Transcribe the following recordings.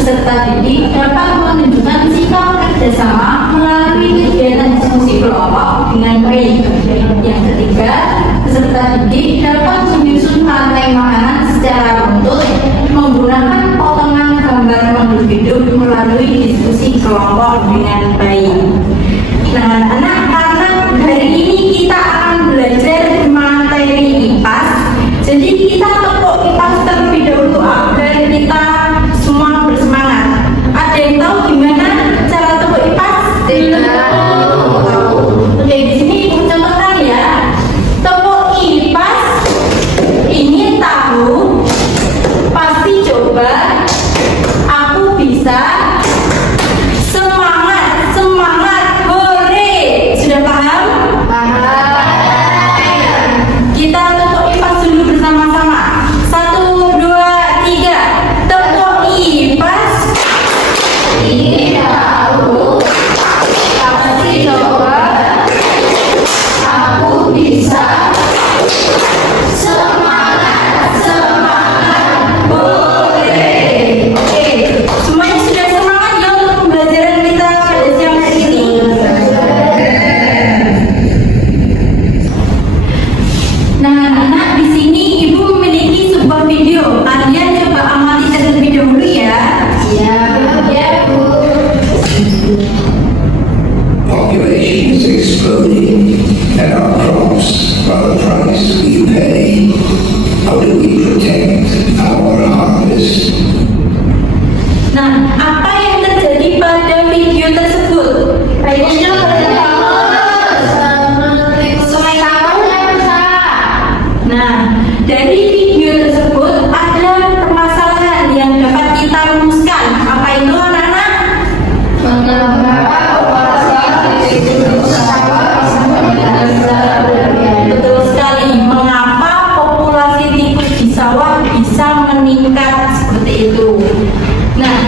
peserta didik dapat menunjukkan sikap kerjasama melalui kegiatan diskusi kelompok dengan baik. Yang ketiga, peserta didik dapat menyusun rantai makanan secara runtut menggunakan potongan gambar makhluk hidup melalui diskusi kelompok dengan baik. Nah, anak-anak, karena hari ini kita akan belajar materi IPAS, jadi kita tepuk IPAS terlebih dahulu agar kita semua bersemangat. Ada yang tahu gimana cara tepuk IPAS? Tahu. Oke, di sini Ibu contohkan ya. Tepuk IPAS ini tahu, pasti coba, aku bisa, semangat, semangat, hore. Sudah paham? Kita tepuk IPAS dulu bersama-sama. 1, 2, 3. Tepuk IPAS. Ini tahu, pasti coba, aku bisa, semangat, semangat, boleh. Oke, semuanya sudah semangat ya untuk pembelajaran kita pada siang hari ini. Nah, anak-anak, di sini Ibu memiliki sebuah video. Kalian coba amati terlebih dahulu ya. Iya, Bu. Population is exploding, and our crops are the price we pay. How do we protect our harvest? Nah, apa yang terjadi pada video tersebut? Baiknya Nah, dari video tersebut ada permasalahan yang dapat kita rumuskan. Apa itu, anak-anak? Betul sekali. Mengapa populasi tikus di sawah bisa meningkat seperti itu? Nah,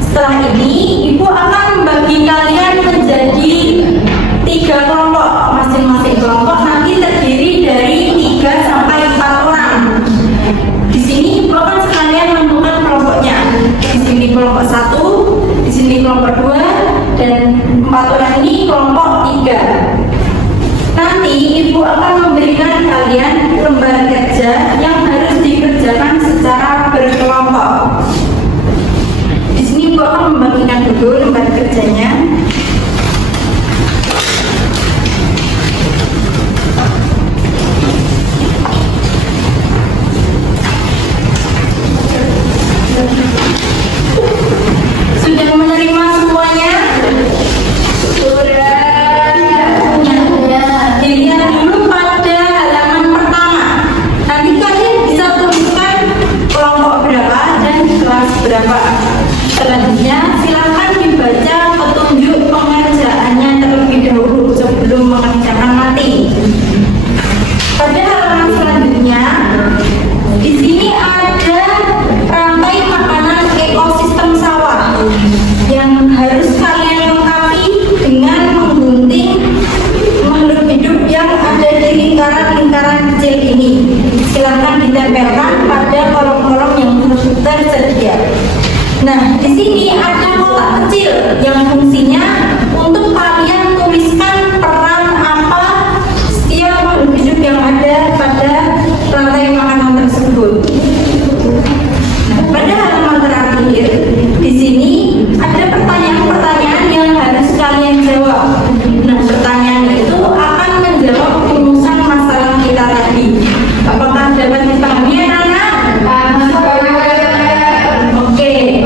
setelah ini Ibu akan membagi kalian menjadi 3 kelompok. Masing-masing kelompok nanti terdiri dari 3 sampai 4 orang. Di sini Ibu akan sekalian menentukan kelompoknya. Di sini kelompok 1, di sini kelompok 2, dan 4 orang ini kelompok 3. Nanti Ibu akan memberikan kalian lembar kerja yang harus dikerjakan secara berkelompok. Di sini Ibu akan membagikan dulu lembar kerjanya. Sudah menerima semuanya? Sudah. Dilihat dulu pada halaman pertama. Nanti kalian bisa tuliskan kelompok berapa dan kelas berapa. Selanjutnya silakan dibaca petunjuk pengerjaannya terlebih dahulu sebelum mengerjakan mati. Pada halaman selanjutnya, di sini ada rantai makanan ekosistem sawah yang harus kalian lengkapi dengan menggunting makhluk hidup yang ada di lingkaran-lingkaran kecil ini. Silakan ditempelkan pada kolom-kolom yang tersedia. Nah, di sini ada kotak kecil yang fungsinya untuk kalian tuliskan peran apa setiap makhluk hidup yang ada pada rantai makanan tersebut. Nah, pada halaman terakhir di sini ada pertanyaan-pertanyaan yang harus kalian jawab. Nah, pertanyaan itu akan menjawab rumusan masalah kita tadi. Apakah dapat dipahami, anak-anak? Oke.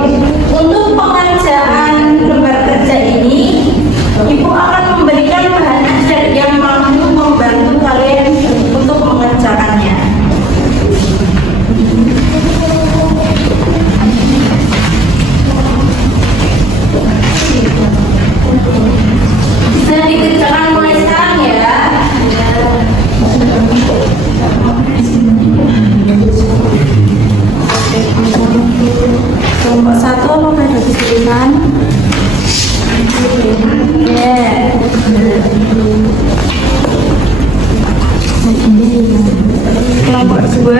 Untuk pengerjaan lembar kerja ini, Ibu akan memberikan bahan ajar yang mampu membantu kalian untuk mengerjakannya. Bisa dikerjakan mulai sekarang ya. Kelompok 1 apa ada tulisan? Ya. Kelompok 2.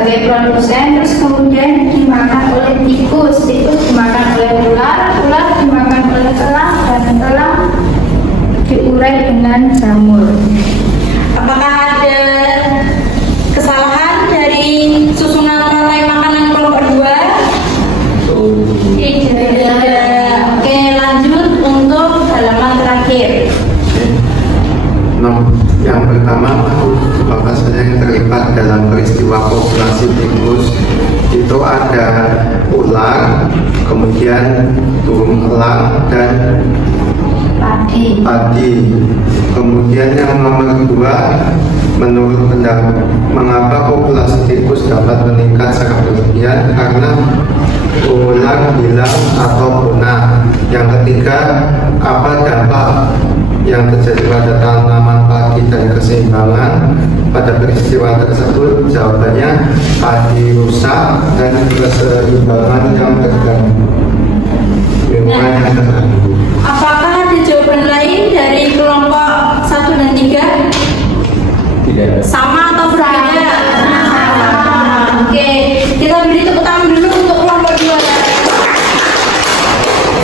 sebagai produsen, terus kemudian dimakan oleh tikus, tikus dimakan oleh ular, ular dimakan oleh elang, dan elang diurai dengan jamur. Apakah ada kesalahan dari susunan rantai makanan kelompok 2? Tidak. Oke, lanjut untuk halaman terakhir. Yang pertama, Bapak saja yang terlibat dalam peristiwa populasi tikus itu ada ular, kemudian burung elang dan padi. Kemudian yang nomor 2, menurut pendapat mengapa populasi tikus dapat meningkat sangat berlebihan, karena ular hilang atau punah. Yang ketiga, apa dampak yang terjadi pada tanaman padi dan keseimbangan pada peristiwa tersebut? Jawabannya, padi rusak dan keseimbangan yang terganggu. Lingkungan yang terganggu. Apakah ada jawaban lain dari kelompok 1 dan 3? Tidak. Sama atau berbeda? Oke, kita beri tepuk tangan dulu untuk kelompok 2.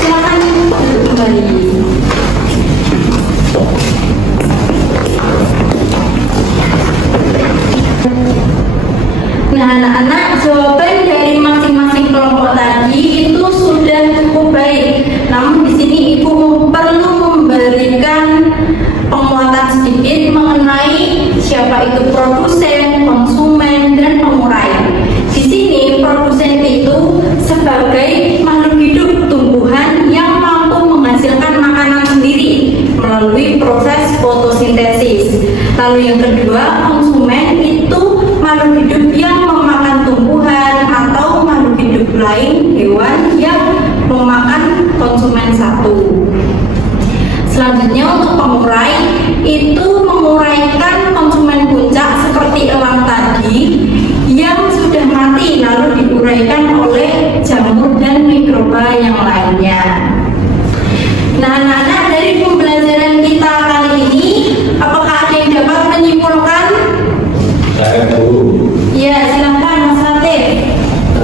Silakan duduk kembali. Nah, anak-anak, jawaban dari masing-masing kelompok tadi itu sudah cukup baik. Namun di sini Ibu perlu memberikan penguatan sedikit mengenai siapa itu produsen, konsumen, dan pengurai. Di sini produsen itu sebagai makhluk hidup tumbuhan yang mampu menghasilkan makanan sendiri melalui proses fotosintesis. Lalu yang kedua, konsumen itu makhluk hidup yang memakan tumbuhan atau makhluk hidup lain, hewan yang memakan konsumen satu. Selanjutnya untuk pengurai, itu menguraikan konsumen puncak seperti elang tadi yang sudah mati lalu diuraikan oleh jamur dan mikroba yang lainnya. Nah, anak-anak, dari pembelajaran kita kali ini, apakah ada yang dapat menyimpulkan? Saya dulu. Ya, silakan Mas Latif.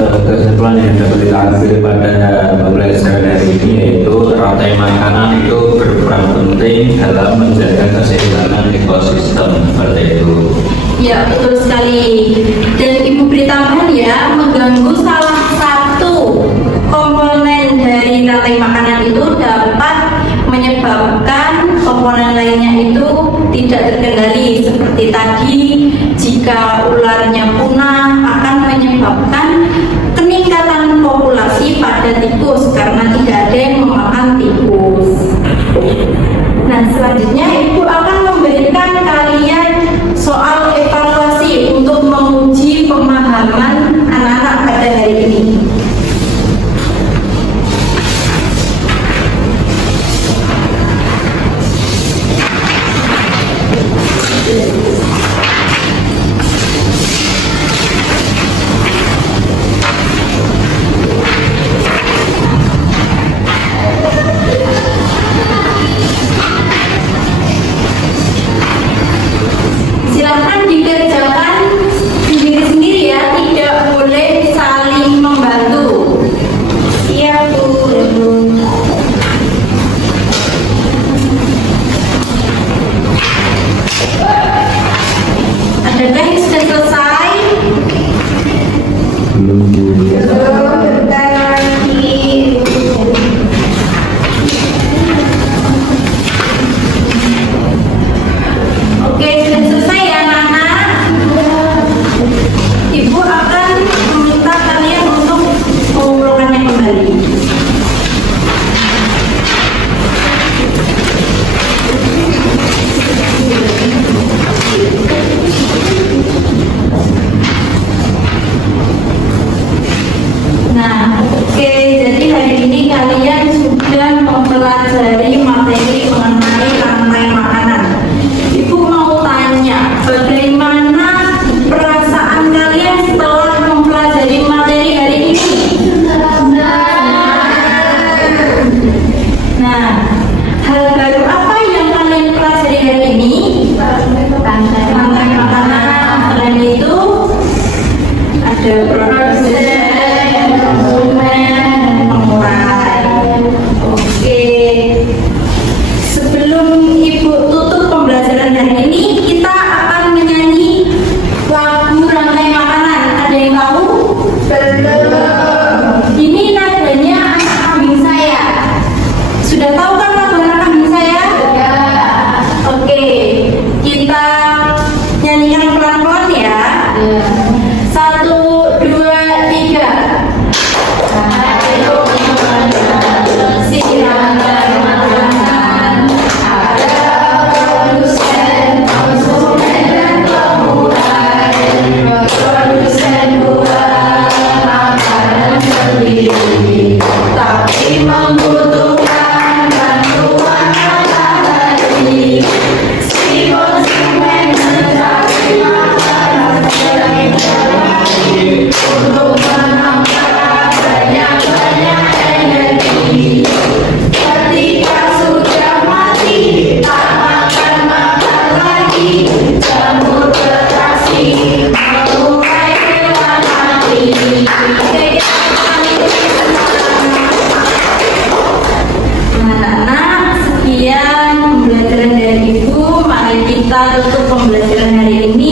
Kesimpulan yang dapat diambil pada pembelajaran hari ini yaitu rantai makanan itu berperan penting dalam menjaga keseimbangan ekosistem seperti itu. Ya, betul sekali. Dan Ibu beri tambahan ya, mengganggu salah satu komponen dari rantai makanan itu dapat menyebabkan komponen lainnya itu tidak terkendali. Seperti tadi, jika ularnya punah akan menyebabkan peningkatan populasi pada tikus karena tidak ada yang memakan tikus. Nah, selanjutnya Ibu akan memberikan kalian soal evaluasi untuk menguji pemahaman anak-anak pada hari ini. Silakan dikerjakan sendiri sendiri ya, tidak boleh saling membantu. Iya Bu. untuk pembelajaran hari ini